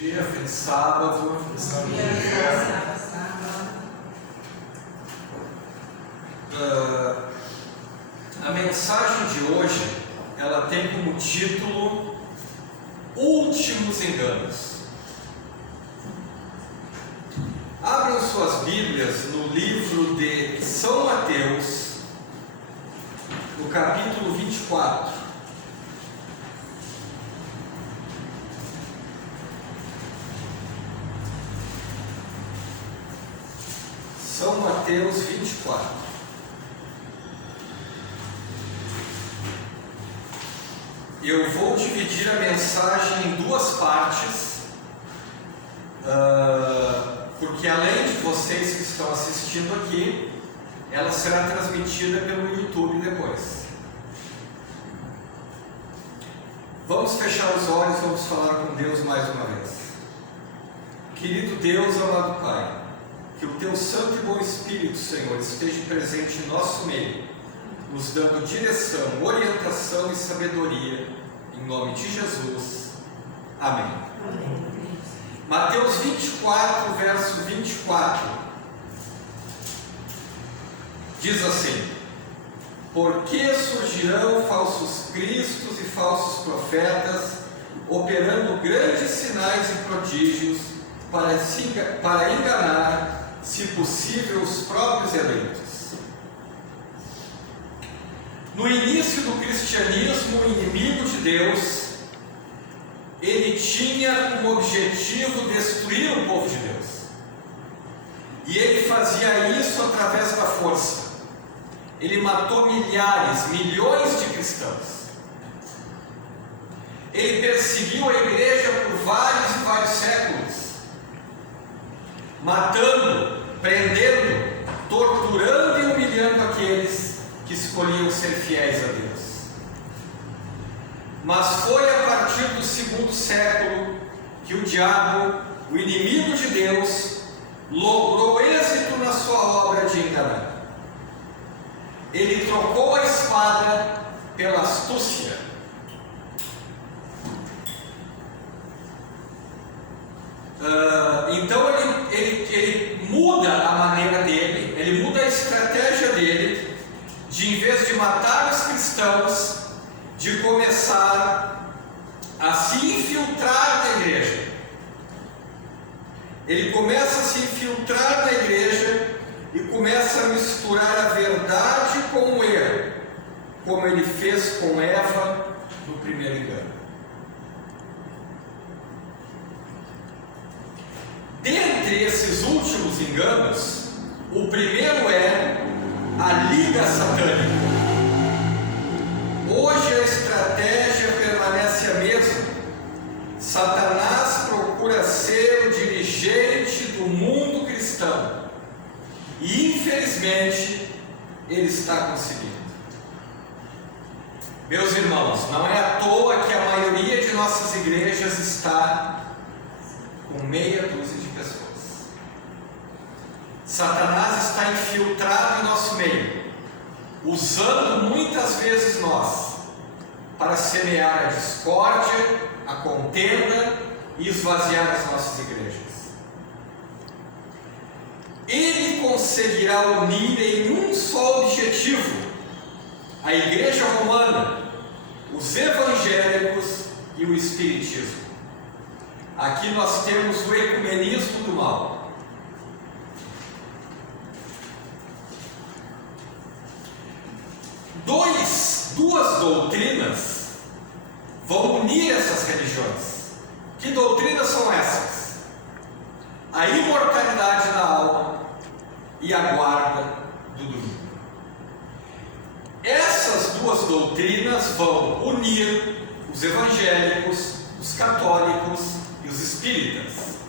Dia, feliz sábado. A mensagem de hoje, ela tem como título Últimos Enganos. Abram suas Bíblias no livro de São Mateus, no capítulo 24. São Mateus 24. Eu vou dividir a mensagem em duas partes, porque além de vocês que estão assistindo aqui, ela será transmitida pelo YouTube depois. Vamos fechar os olhos, vamos falar com Deus mais uma vez. Querido Deus, amado Pai, que o Teu Santo e Bom Espírito, Senhor, esteja presente em nosso meio, nos dando direção, orientação e sabedoria, em nome de Jesus. Amém. Amém. Mateus 24, verso 24, diz assim: porque surgirão falsos cristos e falsos profetas, operando grandes sinais e prodígios, para enganar, se possível, os próprios eleitos. No início do cristianismo, o inimigo de Deus, ele tinha como objetivo destruir o povo de Deus. E ele fazia isso através da força. Ele matou milhares, milhões de cristãos. Ele perseguiu a igreja por vários e vários séculos, matando, prendendo, torturando e humilhando aqueles que escolhiam ser fiéis a Deus. Mas foi a partir do segundo século que o diabo, o inimigo de Deus, logrou êxito na sua obra de enganar. Ele trocou a espada pela astúcia. Então ele muda a maneira dele, ele muda a estratégia dele, de em vez de matar os cristãos, de começar a se infiltrar na igreja. Ele começa a se infiltrar na igreja e começa a misturar a verdade com o erro, como ele fez com Eva no primeiro engano. Dentre esses últimos enganos, o primeiro é a liga satânica. Hoje a estratégia permanece a mesma. Satanás procura ser o dirigente do mundo cristão. E infelizmente ele está conseguindo. Meus irmãos, não é à toa que a maioria de nossas igrejas está com meia dúzia de pessoas. Satanás está infiltrado em nosso meio, usando muitas vezes nós para semear a discórdia, a contenda e esvaziar as nossas igrejas. Ele conseguirá unir em um só objetivo a igreja romana, os evangélicos e o espiritismo. Aqui nós temos o ecumenismo do mal. Duas doutrinas vão unir essas religiões. Que doutrinas são essas? A imortalidade da alma e a guarda do domingo. Essas duas doutrinas vão unir os evangélicos, os católicos e os espíritas.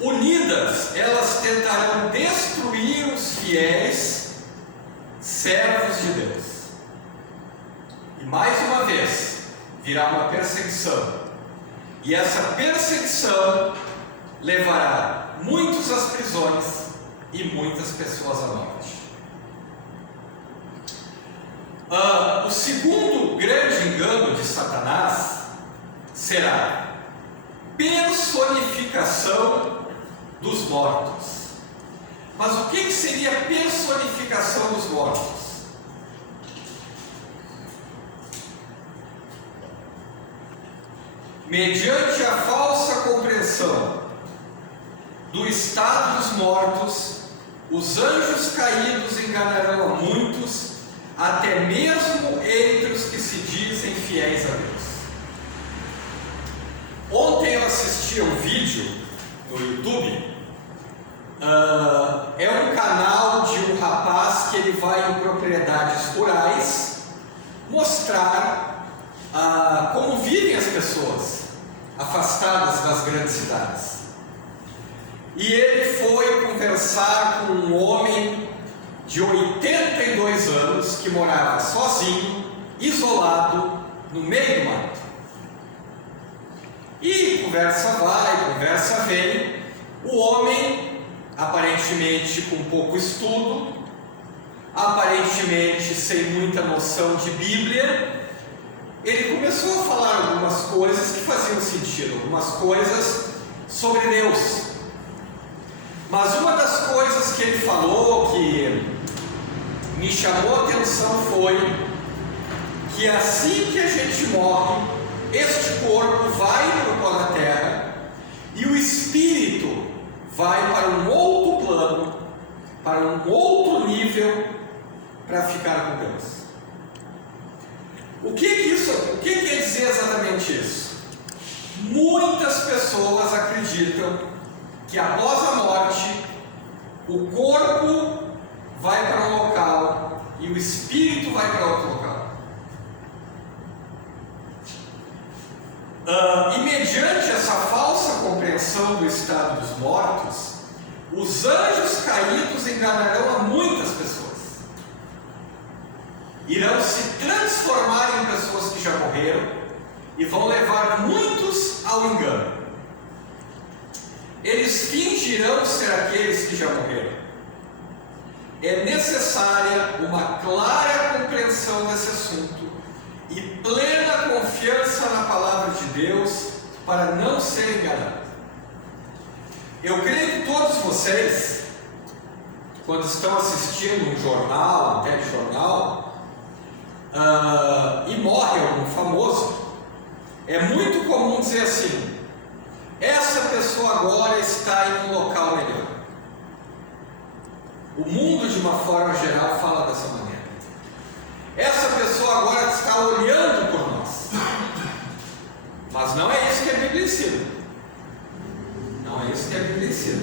Unidas, elas tentarão destruir os fiéis servos de Deus. E mais uma vez, virá uma perseguição. E essa perseguição levará muitos às prisões e muitas pessoas à morte. O segundo grande engano de Satanás será personificação dos mortos. Mas o que seria a personificação dos mortos? Mediante a falsa compreensão do estado dos mortos, os anjos caídos enganarão a muitos, até mesmo entre os que se dizem fiéis a Deus. Ontem eu assisti a um vídeo no YouTube. É um canal de um rapaz que ele vai em propriedades rurais mostrar como vivem as pessoas afastadas das grandes cidades. E ele foi conversar com um homem de 82 anos que morava sozinho, isolado, no meio do mato. E conversa vai, conversa vem. O homem, aparentemente com pouco estudo, aparentemente sem muita noção de Bíblia, ele começou a falar algumas coisas que faziam sentido, algumas coisas sobre Deus. Mas uma das coisas que ele falou que me chamou a atenção foi que assim que a gente morre, este corpo vai para o pó da terra e o espírito vai para um outro plano, para um outro nível, para ficar com Deus. O que quer dizer exatamente isso? Muitas pessoas acreditam que após a morte, o corpo vai para um local e o espírito vai para outro local. E mediante essa falsa compreensão do estado dos mortos, os anjos caídos enganarão a muitas pessoas. Irão se transformar em pessoas que já morreram e vão levar muitos ao engano. Eles fingirão ser aqueles que já morreram. É necessária uma clara compreensão desse assunto e plena confiança na palavra de Deus para não ser enganado. Eu creio que todos vocês, quando estão assistindo um jornal, um telejornal, e morre algum famoso, é muito comum dizer assim: essa pessoa agora está em um local melhor. O mundo, de uma forma geral, fala dessa maneira. Essa pessoa agora está olhando por nós. Mas não é isso que a Bíblia ensina. Não é isso que a Bíblia ensina.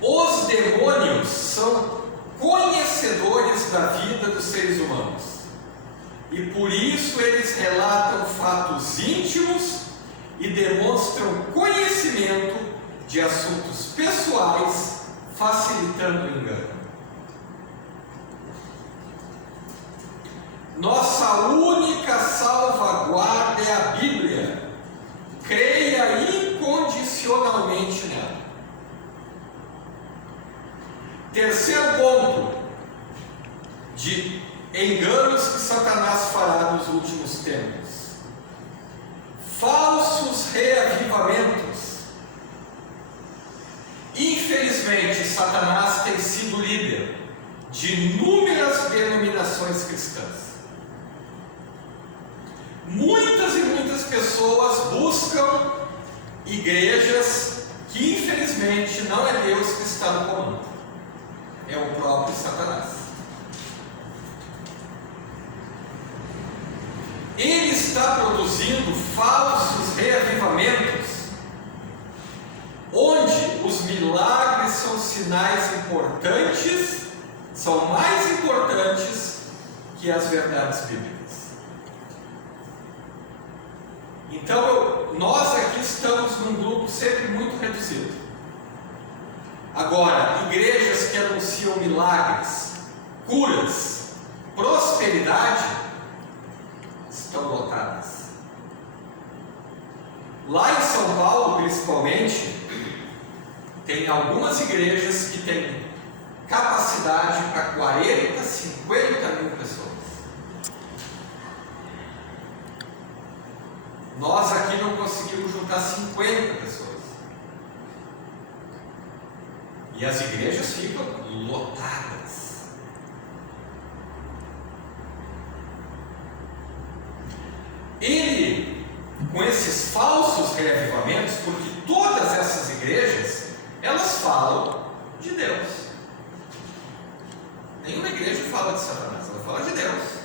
Os demônios são conhecedores da vida dos seres humanos. E por isso eles relatam fatos íntimos e demonstram conhecimento de assuntos pessoais, facilitando o engano. Nossa única salvaguarda é a Bíblia. Creia incondicionalmente nela. Terceiro ponto de enganos que Satanás fará nos últimos tempos: falsos reavivamentos. Infelizmente, Satanás tem sido líder de inúmeras denominações cristãs. Muitas e muitas pessoas buscam igrejas que infelizmente não é Deus que está no comando, é o próprio Satanás. Ele está produzindo falsos reavivamentos, onde os milagres são sinais importantes, são mais importantes que as verdades bíblicas. Então, nós aqui estamos num grupo sempre muito reduzido. Agora, igrejas que anunciam milagres, curas, prosperidade, estão lotadas. Lá em São Paulo, principalmente, tem algumas igrejas que têm capacidade para 40, 50 mil pessoas. Nós aqui não conseguimos juntar 50 pessoas. E as igrejas ficam lotadas. Ele, com esses falsos reavivamentos, porque todas essas igrejas, elas falam de Deus. Nenhuma igreja fala de Satanás, ela fala de Deus.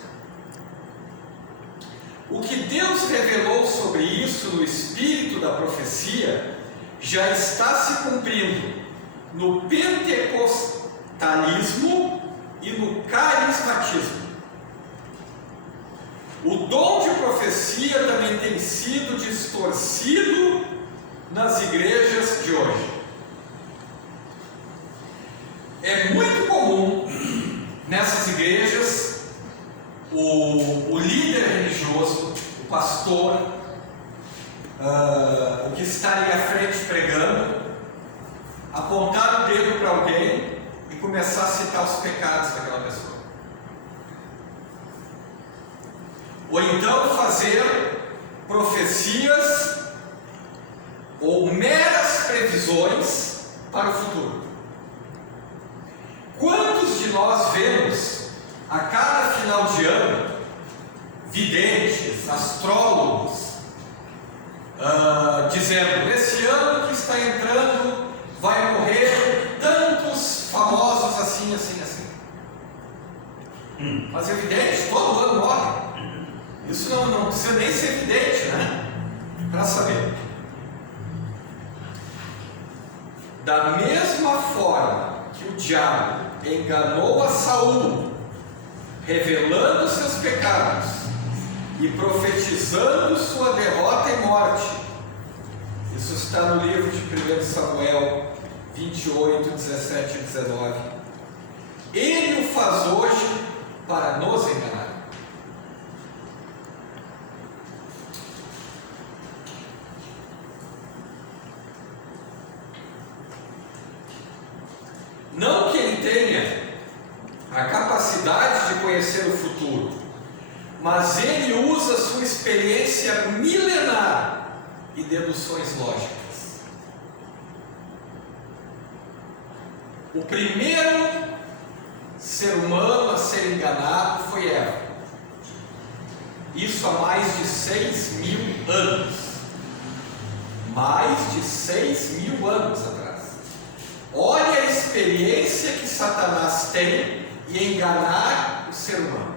O que Deus revelou sobre isso no espírito da profecia já está se cumprindo no pentecostalismo e no carismatismo. O dom de profecia também tem sido distorcido nas igrejas de hoje. É muito comum nessas igrejas o líder religioso, o pastor, o que está ali à frente pregando, apontar o dedo para alguém e começar a citar os pecados daquela pessoa. Ou então fazer profecias ou meras previsões para o futuro. Quantos de nós vemos a cada final de ano videntes, astrólogos, dizendo: esse ano que está entrando vai morrer tantos famosos assim, assim, assim. Mas evidente, todo ano morre. Isso não precisa nem ser evidente, né? Para saber. Da mesma forma que o diabo enganou a Saul, revelando seus pecados e profetizando sua derrota e morte, isso está no livro de 1 Samuel 28, 17 e 19. Ele o faz hoje para nos enganar. Não que ele tenha a capacidade de conhecer o futuro, mas ele usa a sua experiência milenar e deduções lógicas. O primeiro ser humano a ser enganado foi Eva. Isso há mais de 6.000 anos. Mais de 6.000 anos atrás. Olha a experiência que Satanás tem em enganar o ser humano.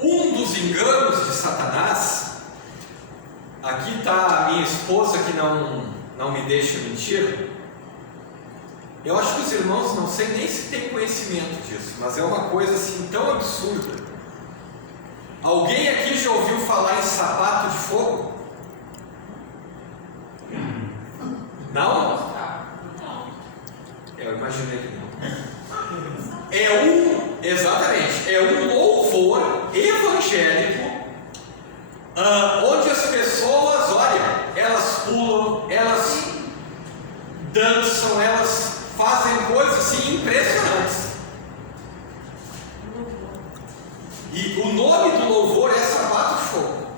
Um dos enganos de Satanás, aqui está a minha esposa que não me deixa mentir. Eu acho que os irmãos não sei nem se têm conhecimento disso, mas é uma coisa assim tão absurda. Alguém aqui já ouviu falar em sapato de fogo? Não? Eu imaginei que não. Exatamente, é um louvor evangélico, onde as pessoas, olha, elas pulam, elas dançam, elas fazem coisas assim impressionantes. E o nome do louvor é Sapato de Fogo.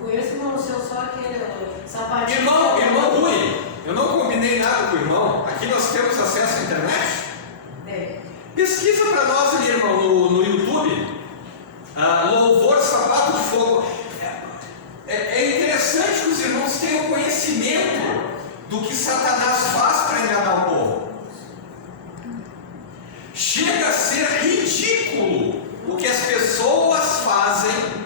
Conheço, irmão seu, só aquele sapatinho. Irmão Rui, eu não combinei nada com o irmão. Aqui nós temos acesso à internet? É. Pesquisa para nós ali, irmão, no YouTube. Louvor Sapato de Fogo. É interessante que os irmãos tenham conhecimento do que Satanás faz para enganar o povo. Chega a ser ridículo o que as pessoas fazem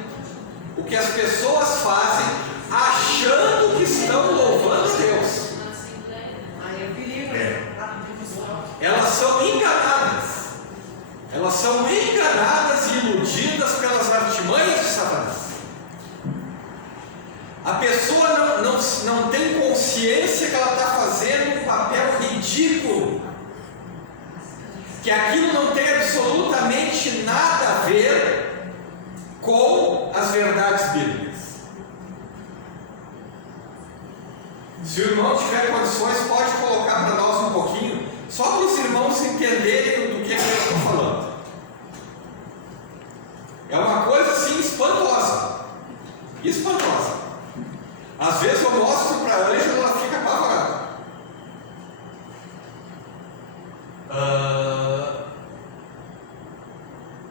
achando que estão louvando a Deus. Elas são enganadas e iludidas pelas artimanhas de Satanás. A pessoa não tem consciência que ela está fazendo um papel ridículo, que aquilo não tem absolutamente nada a ver com as verdades bíblicas. Se o irmão tiver condições, pode colocar para nós um pouquinho, só para os irmãos entenderem do que eu estou falando. espantosa. Às vezes eu mostro para a Ângela e ela fica apavorada.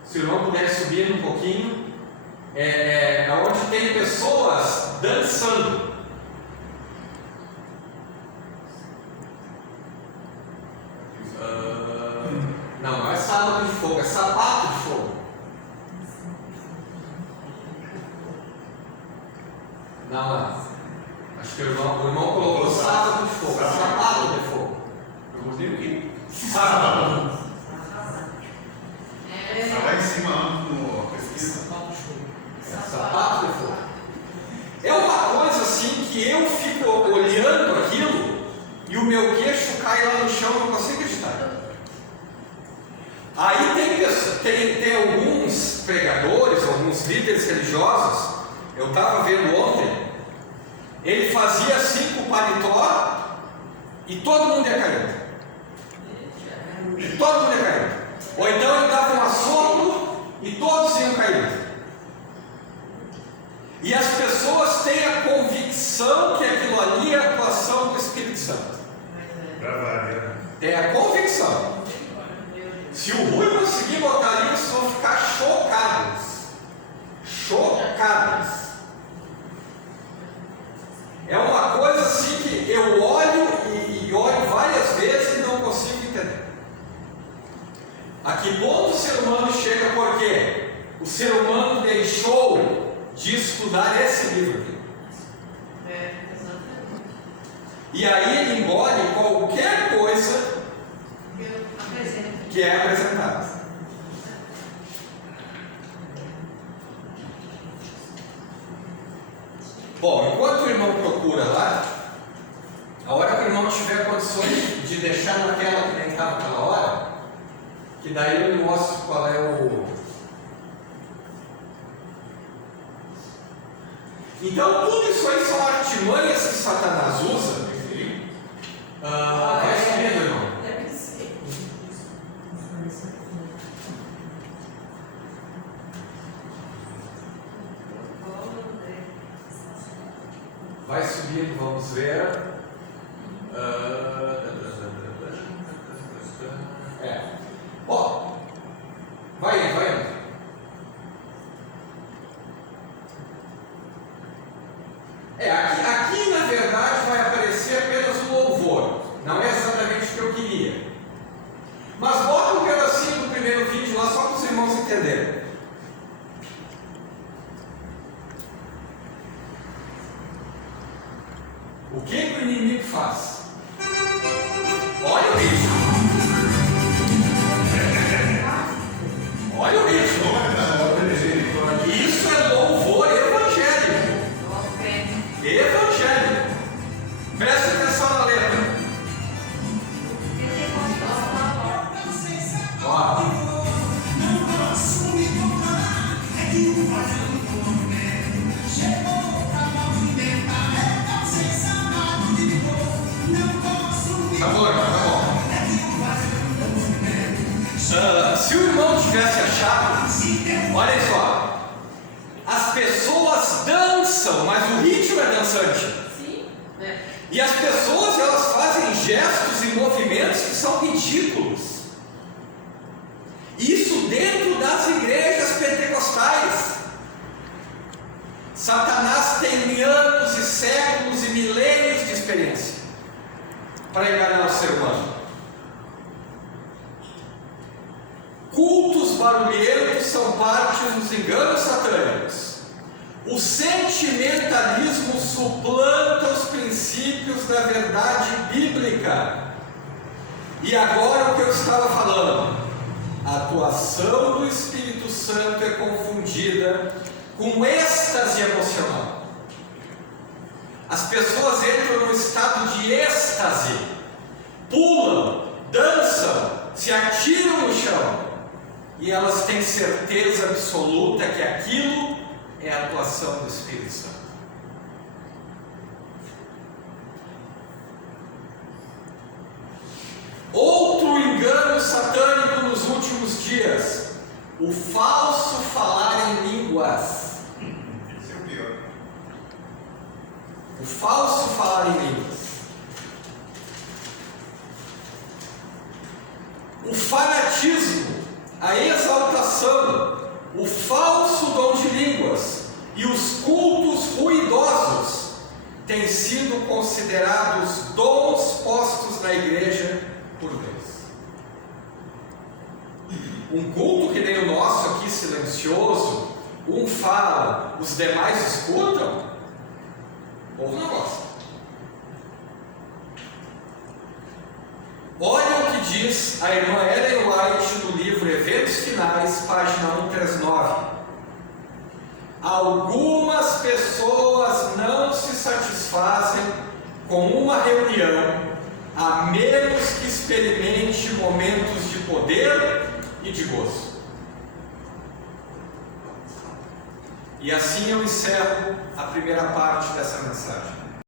Se o irmão puder subir um pouquinho, onde tem pessoas dançando. Não é sábado de fogo, é sapato de fogo. Não. Acho que o irmão colocou sábado de fogo, sapato de fogo. Eu gostei do quê? Sábado. Está lá em cima no pesquisa. Sapato de fogo. É uma coisa assim que eu fico olhando aquilo e o meu queixo cai lá no chão e não consigo acreditar. Aí tem alguns pregadores, alguns líderes religiosos, eu estava vendo ontem, ele fazia assim com o paletó e todo mundo ia caindo. Todo mundo ia caindo. Ou então ele dava um assopro e todos iam caindo. E as pessoas têm a convicção que aquilo ali é a atuação do Espírito Santo. Tem a convicção. Se o Rui conseguir botar ali, vocês vão ficar chocados. Chocados. É uma coisa assim que eu olho e olho várias vezes e não consigo entender. A que ponto o ser humano chega porque o ser humano deixou de estudar esse livro aqui. E aí ele engole qualquer coisa que é apresentada. Bom, enquanto o irmão procura lá, a hora que o irmão tiver condições de deixar na tela que nem estava naquela hora, que daí eu lhe mostro qual é o... Então tudo isso aí são artimanhas que Satanás usa. Vai subindo, irmão. Deve ser. Vai subindo, vamos ver. Ó, vai indo. Aqui na verdade vai aparecer apenas o louvor. Não é exatamente o que eu queria. Mas bota um pedacinho do primeiro vídeo lá só para os irmãos entenderem. O que o inimigo faz? Olha o ritmo. Olha o ritmo. Isso é louvor evangélico. Evangélico. Presta atenção na letra. Ó. Tá bom. Se o irmão tivesse achado, olha só, as pessoas dançam, mas o ritmo é dançante. Sim. E as pessoas elas fazem gestos e movimentos que são ridículos. Isso dentro das igrejas pentecostais. Satanás tem anos e séculos e milênios de experiência para enganar o ser humano. Cultos barulhentos são parte dos enganos satânicos. O sentimentalismo suplanta os princípios da verdade bíblica. E agora o que eu estava falando, a atuação do Espírito Santo é confundida com êxtase emocional. As pessoas entram no estado de êxtase, pulam, dançam, se atiram no chão, e elas têm certeza absoluta que aquilo é a atuação do Espírito Santo. Outro engano satânico nos últimos dias: o falso falar em línguas. Esse é o pior. o falso falar em línguas, o fanatismo, a exaltação, o falso dom de línguas e os cultos ruidosos têm sido considerados dons postos na igreja por Deus. Um culto que nem o nosso aqui, silencioso, um fala, os demais escutam, ou não gosta. Olha o que diz a irmã Ellen White no livro Eventos Finais, página 139. Algumas pessoas não se satisfazem com uma reunião, a menos que experimente momentos de poder e de gozo. E assim eu encerro a primeira parte dessa mensagem.